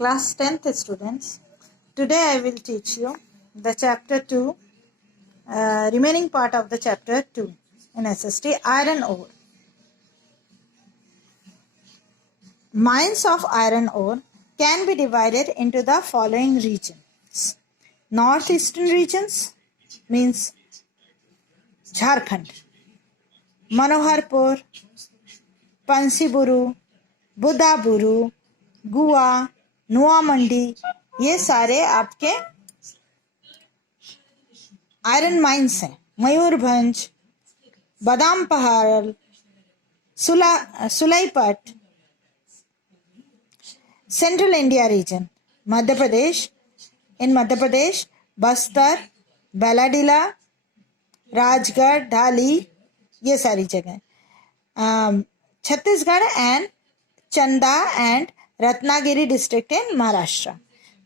Class 10th students, today I will teach you the chapter 2, remaining part of the chapter 2 in SST, iron ore. Mines of iron ore can be divided into the following regions. Northeastern regions means Jharkhand, Manoharpur, Pansiburu, बुदाबुरु, गुआ, नुआ मंडी, ये सारे आपके iron mines हैं. Mayurbhanj, Badampahar, Sulaipat, central India region, Madhya Pradesh, in Madhya Pradesh Bastar, Bailadila, Rajgarh, Dhali, ये सारी जगह. Chhattisgarh and Chanda and Ratnagiri district in Maharashtra.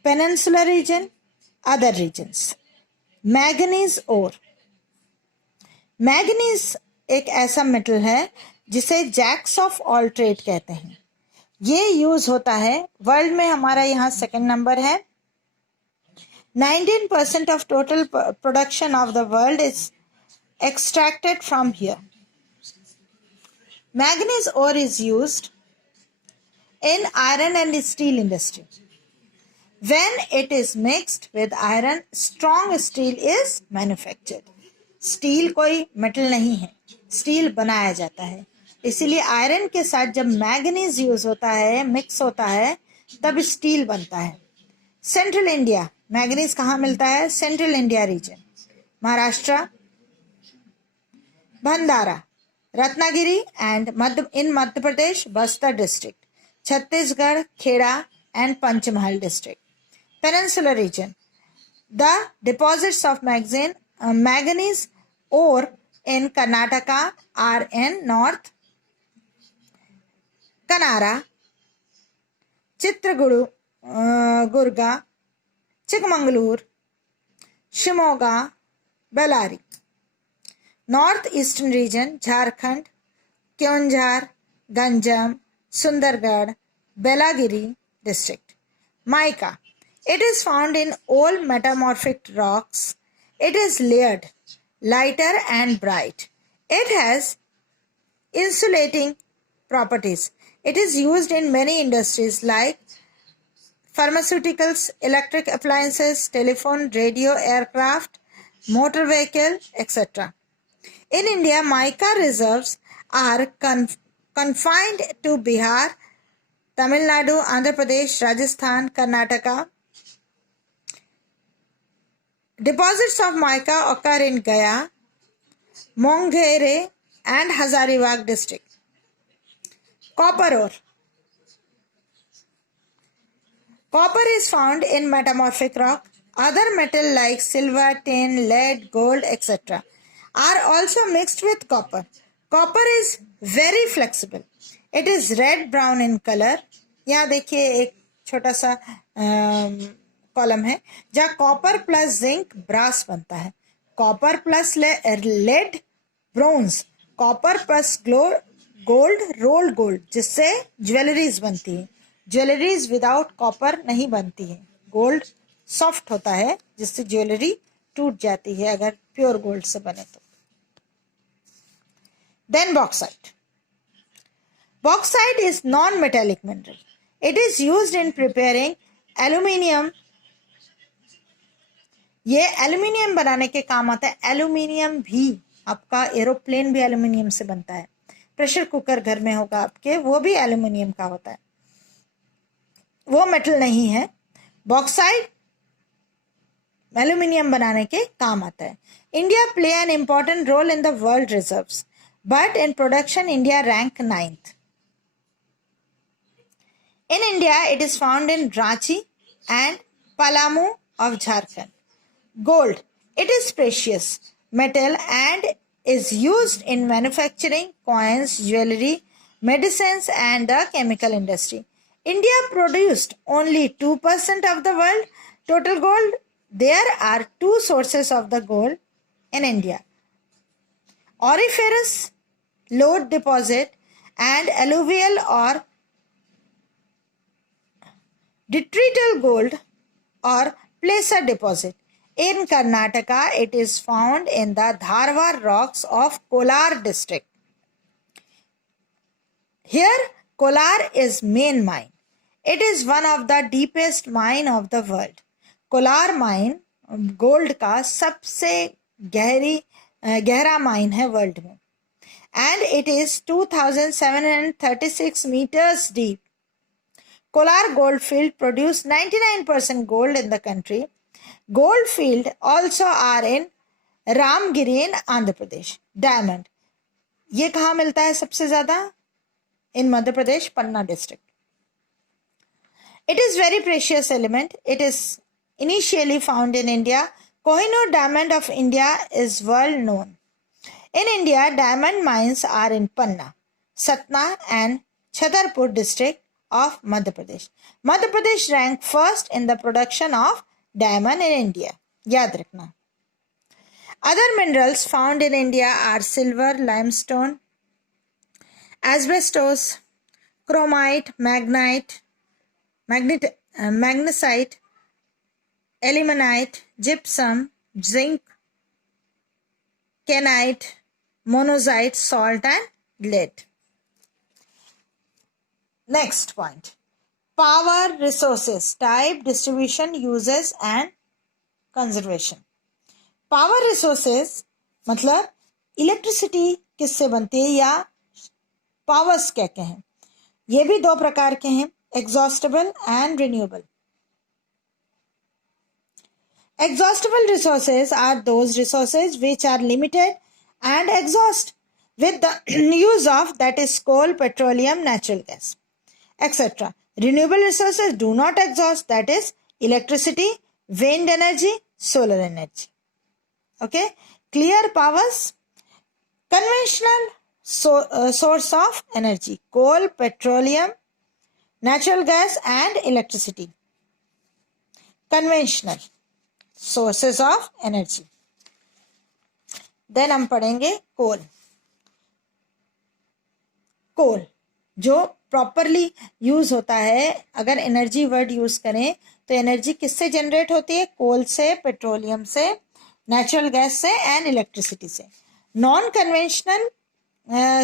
Peninsular region, other regions. Manganese ore. Manganese एक ऐसा मेटल है जिसे जैक्स ऑफ ऑल ट्रेड कहते हैं. ये यूज होता है वर्ल्ड में, हमारा यहाँ सेकंड नंबर है. 19% of total production of the world is extracted from here. Manganese ore is used in iron and steel industry. When it is mixed with iron, strong steel is manufactured. Steel कोई metal नहीं है, steel बनाया जाता है. इसीलिए iron के साथ जब मैंगनीज यूज होता है, मिक्स होता है, तब स्टील बनता है. सेंट्रल इंडिया, मैंगनीज कहाँ मिलता है? Central India region, Maharashtra, Bhandara, Ratnagiri and in Madhya Pradesh Bastar district, Chhattisgarh Kheda and Panchmahal district. Peninsular region, the deposits of manganese ore in Karnataka are in North Kannada, Chitragurga, Chikmagalur, Shimoga, Bellary. Northeastern region, Jharkhand, Keonjhar, Ganjam, Sundargarh, Belagiri district. Mica. It is found in old metamorphic rocks. It is layered, lighter and bright. It has insulating properties. It is used in many industries like pharmaceuticals, electric appliances, telephone, radio, aircraft, motor vehicle, etc. In India, mica reserves are confined to Bihar, Tamil Nadu, Andhra Pradesh, Rajasthan, Karnataka. Deposits of mica occur in Gaya, Mongere and Hazaribagh district. Copper ore. Copper is found in metamorphic rock. Other metal like silver, tin, lead, gold, etc. are also mixed with copper. Copper is very flexible. It is red brown in color. यहाँ देखिए एक छोटा सा column है जहाँ copper plus zinc brass बनता है, copper plus lead bronze, copper plus gold rolled gold, जिससे ज्वेलरीज बनती है. ज्वेलरीज विदाउट कॉपर नहीं बनती है. गोल्ड सॉफ्ट होता है जिससे ज्वेलरी टूट जाती है अगर प्योर गोल्ड से बने तो. Then bauxite. Bauxite is non-metallic mineral. It is used in preparing aluminium. ये एल्यूमिनियम बनाने के काम आता है. एल्यूमिनियम भी आपका एरोप्लेन भी एल्यूमिनियम से बनता है. प्रेशर कुकर घर में होगा आपके, वो भी एल्यूमिनियम का होता है, वो मेटल नहीं है. बॉक्साइट एल्यूमिनियम बनाने के काम आता है. India play an important role in the world reserves, but in production India rank 9th. In India it is found in Ranchi and Palamu of Jharkhand. Gold. It is precious metal and is used in manufacturing coins, jewelry, medicines and the chemical industry. India produced only 2% of the world total gold. There are two sources of the gold in India: auriferous lode deposit and alluvial or detrital gold or placer deposit. In Karnataka, it is found in the Dharwar rocks of Kolar district. Here, Kolar is main mine. It is one of the deepest mine of the world. Kolar mine gold का सबसे गहरा mine है world में, and it is 2736 meters deep. Kolar goldfield produce 99% gold in the country. Goldfield also are in Ramgiri in Andhra Pradesh. Diamond, ये कहाँ मिलता है सबसे ज्यादा? In Madhya Pradesh, Panna district. It is very precious element. It is initially found in India. Kohinoor diamond of India is world known. In India, diamond mines are in Panna, Satna and Chhatarpur district of Madhya Pradesh. Madhya Pradesh ranked first in the production of diamond in India. याद रखना. Other minerals found in India are silver, limestone, asbestos, chromite, magnesite, ilmenite, gypsum, zinc, kyanite, monazite, salt and lead. Next point. Power resources, type, distribution, uses and conservation. Power resources मतलब electricity किससे बनती है या powers क्या क्या हैं, ये भी दो प्रकार के हैं, exhaustible and renewable. Exhaustible resources are those resources which are limited and exhaust with the use of, that is coal, petroleum, natural gas, etc. Renewable resources do not exhaust, that is electricity, wind energy, solar energy. Okay, clear powers. Conventional source of energy, coal, petroleum, natural gas and electricity. Conventional sources of energy. Then हम पढ़ेंगे कोल. कोल जो properly use होता है, अगर energy word use करें तो energy किससे generate होती है? कोल से, पेट्रोलियम से, नेचुरल गैस से एंड इलेक्ट्रिसिटी से. Non conventional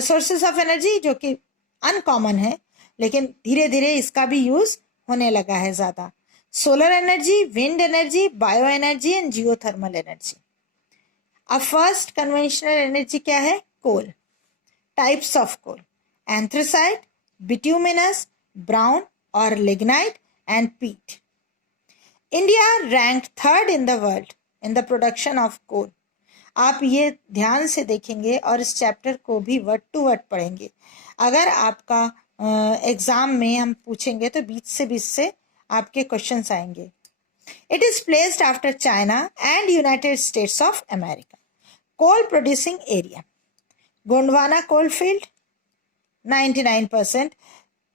sources of energy जो कि अनकॉमन है लेकिन धीरे धीरे इसका भी यूज होने लगा है ज्यादा. Solar energy, wind energy, bio energy and geothermal energy. अब फर्स्ट कन्वेंशनल एनर्जी क्या है? Coal. Types of coal: anthracite, bituminous, brown और lignite and peat. India ranked third in the world in the production of coal. आप ये ध्यान से देखेंगे और इस चैप्टर को भी वर्ड टू वर्ड पढ़ेंगे. अगर आपका एग्जाम में हम पूछेंगे तो 20 से आपके क्वेश्चंस आएंगे. It is placed after China and United States of America. Coal producing area: Gondwana coal field 99%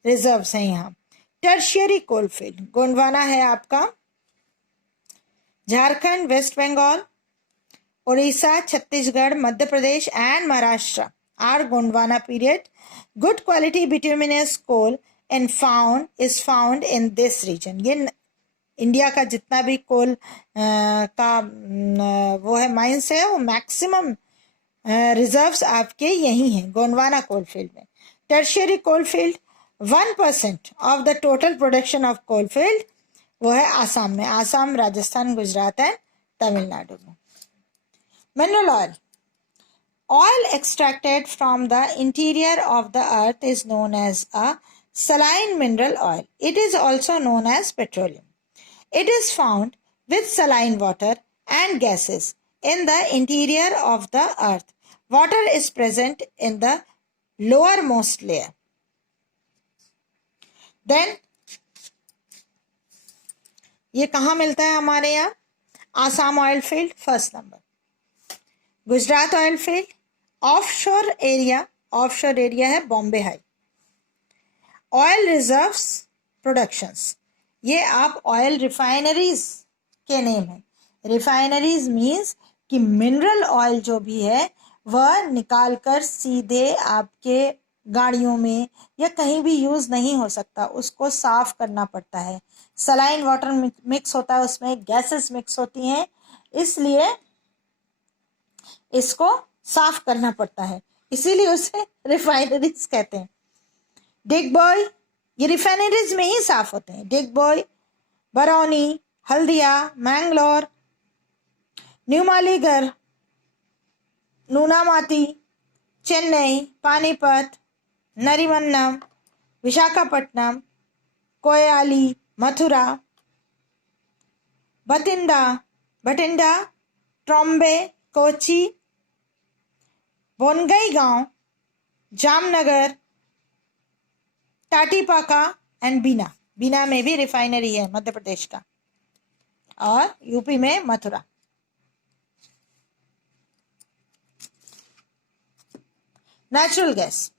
reserves हैं यहाँ. टर्शियरी कोल फील्ड: गोंडवाना है आपका Jharkhand, West Bengal, Orissa, Chhattisgarh, Madhya Pradesh and Maharashtra are Gondwana period. Good quality bituminous coal and is found in this region. ये India का जितना भी कोल का वो है माइंस है, वो मैक्सिमम रिजर्व्स आपके यही हैं गोंडवाना कोल फील्ड में. Tertiary coal field 1% of the total production of coal field वो है आसाम में. आसाम, राजस्थान, गुजरात एंड तमिलनाडु में. Mineral oil: oil extracted from the interior of the earth is known as a saline mineral oil. It is also known as petroleum. It is found with saline water and gases in the interior of the earth. Water is present in the lowermost layer. Then ये कहाँ मिलता है हमारे यहाँ? Assam oil field first number, Gujarat oil field. Offshore area है Bombay high. Oil reserves, productions, ये आप oil refineries के नेम है. रिफाइनरीज मीन्स कि मिनरल ऑयल जो भी है वह निकाल कर सीधे आपके गाड़ियों में या कहीं भी यूज नहीं हो सकता, उसको साफ करना पड़ता है। सलाइन वाटर मिक्स होता है, उसमें गैसेस मिक्स होती हैं, इसलिए इसको साफ करना पड़ता है, इसीलिए उसे रिफाइनरीज कहते हैं। डिग बॉय, ये रिफाइनरीज में ही साफ होते हैं। डिग बॉय, बरौनी, हल्दिया, मैंगलोर, न्यूमालीगढ़, नूनामाती, चेन्नई, पानीपत, नरीमन्नम, विशाखापट्टनम, कोयाली, मथुरा, बठिंडा, ट्रॉम्बे, कोची, बोनगईगांव, जामनगर, टाटीपाका एंड बीना। बीना में भी रिफाइनरी है मध्य प्रदेश का, और यूपी में Mathura. Natural gas.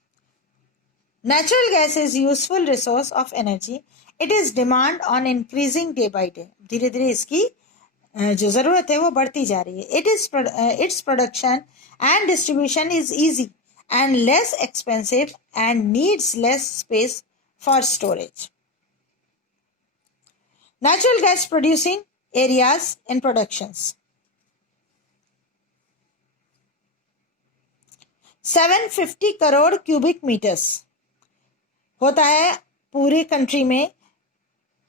Natural gas is useful resource of energy. It is demand on increasing day by day. धीरे धीरे इसकी जो जरूरत है वो बढ़ती जा रही है. Its production and distribution is easy and less expensive and needs less space for storage. Natural gas producing areas and productions. 750 crore cubic metres होता है पूरी कंट्री में,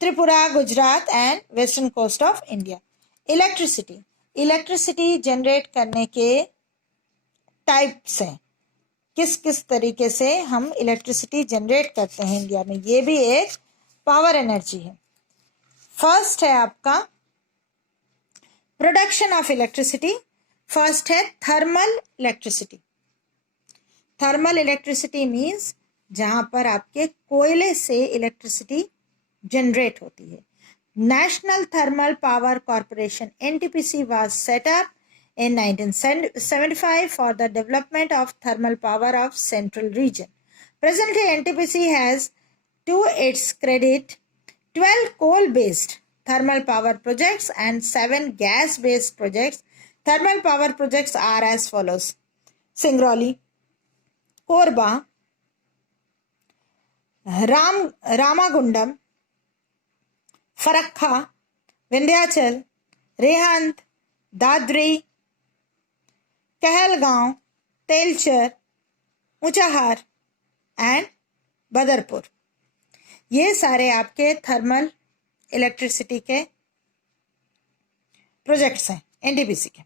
Tripura, Gujarat and western coast of India. Electricity generate करने के types हैं, किस किस तरीके से हम इलेक्ट्रिसिटी जनरेट करते हैं इंडिया में, ये भी एक पावर एनर्जी है. फर्स्ट है आपका प्रोडक्शन ऑफ इलेक्ट्रिसिटी. फर्स्ट है thermal electricity. Thermal electricity means जहां पर आपके कोयले से इलेक्ट्रिसिटी जनरेट होती है. National thermal power corporation NTPC was set up in 1975 for the development of thermal power of central region. Presently, NTPC has to its credit 12 coal-based thermal power projects and 7 gas-based projects. Thermal power projects are as follows: Singrauli, Korba, Ramagundam, Farakha, Vindhyachal, Rehand, Dadri, Kahalgaon, Talcher, Unchahar and Badarpur. ये सारे आपके thermal electricity के projects हैं NTPC के.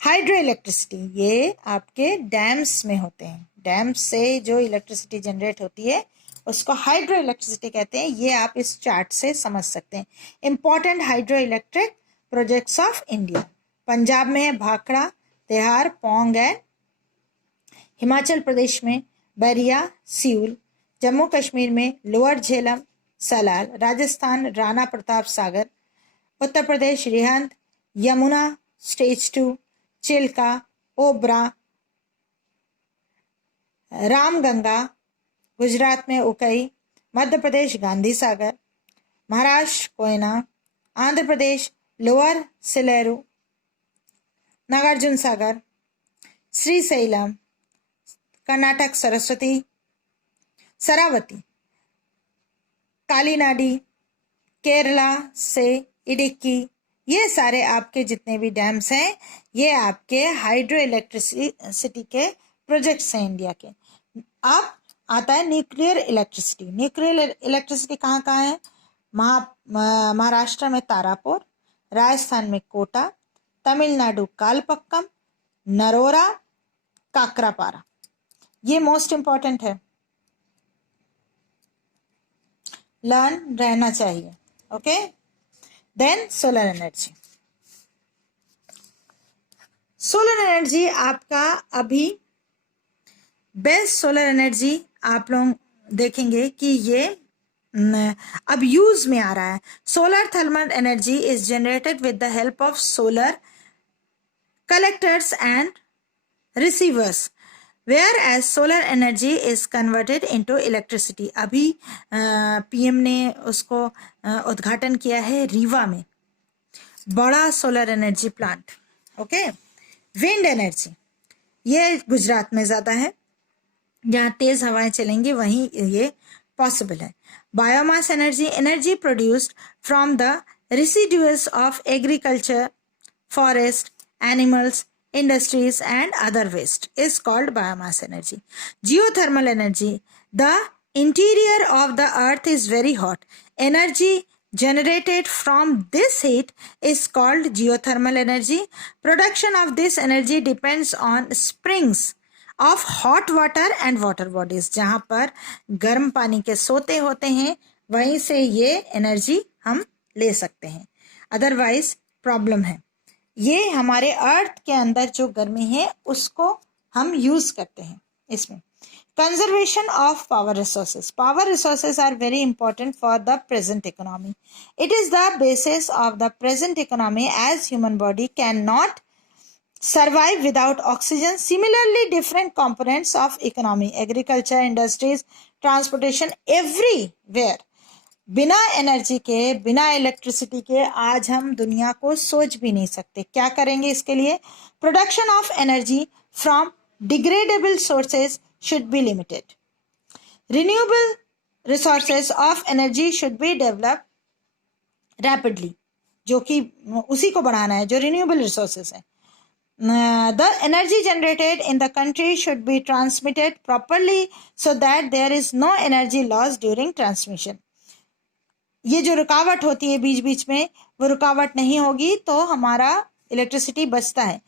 Hydro electricity, ये आपके dams में होते हैं. डैम्स से जो इलेक्ट्रिसिटी जनरेट होती है उसको हाइड्रो इलेक्ट्रिसिटी कहते हैं. ये आप इस चार्ट से समझ सकते हैं. Important hydro electric projects of India. Punjab में है भाखड़ा, तिहाड़, पोंग एंड हिमाचल प्रदेश में बैरिया, सियूल, जम्मू कश्मीर में लोअर झेलम, सलाल, राजस्थान राणा प्रताप सागर, उत्तर प्रदेश रिहंद, यमुना स्टेज 2, चिल्का, ओबरा, रामगंगा, गुजरात में उकई, मध्य प्रदेश गांधी सागर, महाराष्ट्र कोयना, आंध्र प्रदेश लोअर सिलेरू, नागार्जुन सागर, श्रीशैलम, कर्नाटक सरावती, कालीनाडी, केरला से इडिक्की. ये सारे आपके जितने भी डैम्स हैं ये आपके हाइड्रो इलेक्ट्रिसिटी के प्रोजेक्ट्स हैं इंडिया के. अब आता है न्यूक्लियर इलेक्ट्रिसिटी. न्यूक्लियर इलेक्ट्रिसिटी कहाँ कहाँ है? महाराष्ट्र में तारापुर, राजस्थान में कोटा, तमिलनाडु कालपक्कम, नरोरा, काकरापारा. ये मोस्ट इंपॉर्टेंट है, लर्न रहना चाहिए. Okay. Then solar energy. Solar energy आपका अभी बेस्ट सोलर एनर्जी आप लोग देखेंगे कि ये अब यूज में आ रहा है. Solar thermal energy is generated with the help of solar collectors and receivers, whereas solar energy is converted into electricity. अभी पीएम ने उसको उद्घाटन किया है रीवा में, बड़ा solar energy plant. Okay. Wind energy, ये गुजरात में ज़्यादा है. जहाँ तेज हवाएं चलेंगी वहीं ये पॉसिबल है. Biomass energy, energy produced from the residuals of agriculture, forest, animals, industries, and other waste is called biomass energy. Geothermal energy. The interior of the earth is very hot. Energy generated from this heat is called geothermal energy. Production of this energy depends on springs of hot water and water bodies. जहाँ पर गर्म पानी के सोते होते हैं वहीं से ये एनर्जी हम ले सकते हैं. अदरवाइज प्रॉब्लम है. ये हमारे अर्थ के अंदर जो गर्मी है उसको हम यूज करते हैं इसमें. Conservation of power resources. Power resources are very important for the present economy. It is the basis of the present economy as human body can not survive without oxygen. Similarly, different components of economy, agriculture, industries, transportation, everywhere, बिना energy के, बिना electricity के आज हम दुनिया को सोच भी नहीं सकते. क्या करेंगे इसके लिए? Production of energy from degradable sources should be limited. Renewable resources of energy should be develop rapidly, जो कि उसी को बढ़ाना है जो रिन्यूएबल रिसोर्सेज है. The energy generated in the country should be transmitted properly so that there is no energy loss during transmission. ये जो रुकावट होती है बीच बीच में वो रुकावट नहीं होगी तो हमारा इलेक्ट्रिसिटी बचता है.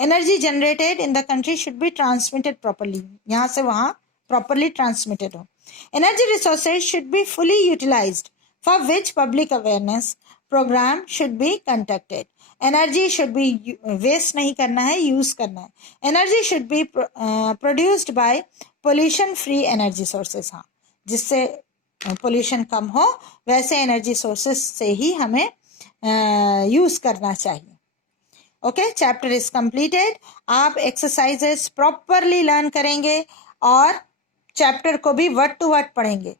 Energy generated in the country should be transmitted properly, यहाँ से वहाँ प्रॉपरली ट्रांसमिटेड हो. Energy resources should be fully utilised for which public awareness programme should be conducted. Energy should be waste नहीं करना है, यूज करना है. Energy should be produced by pollution free energy sources. हाँ, जिससे पोल्यूशन कम हो वैसे एनर्जी सोर्सेज से ही हमें यूज करना चाहिए. Okay, chapter is completed. आप एक्सरसाइजेस प्रॉपरली लर्न करेंगे और चैप्टर को भी वर्ड टू वर्ड पढ़ेंगे.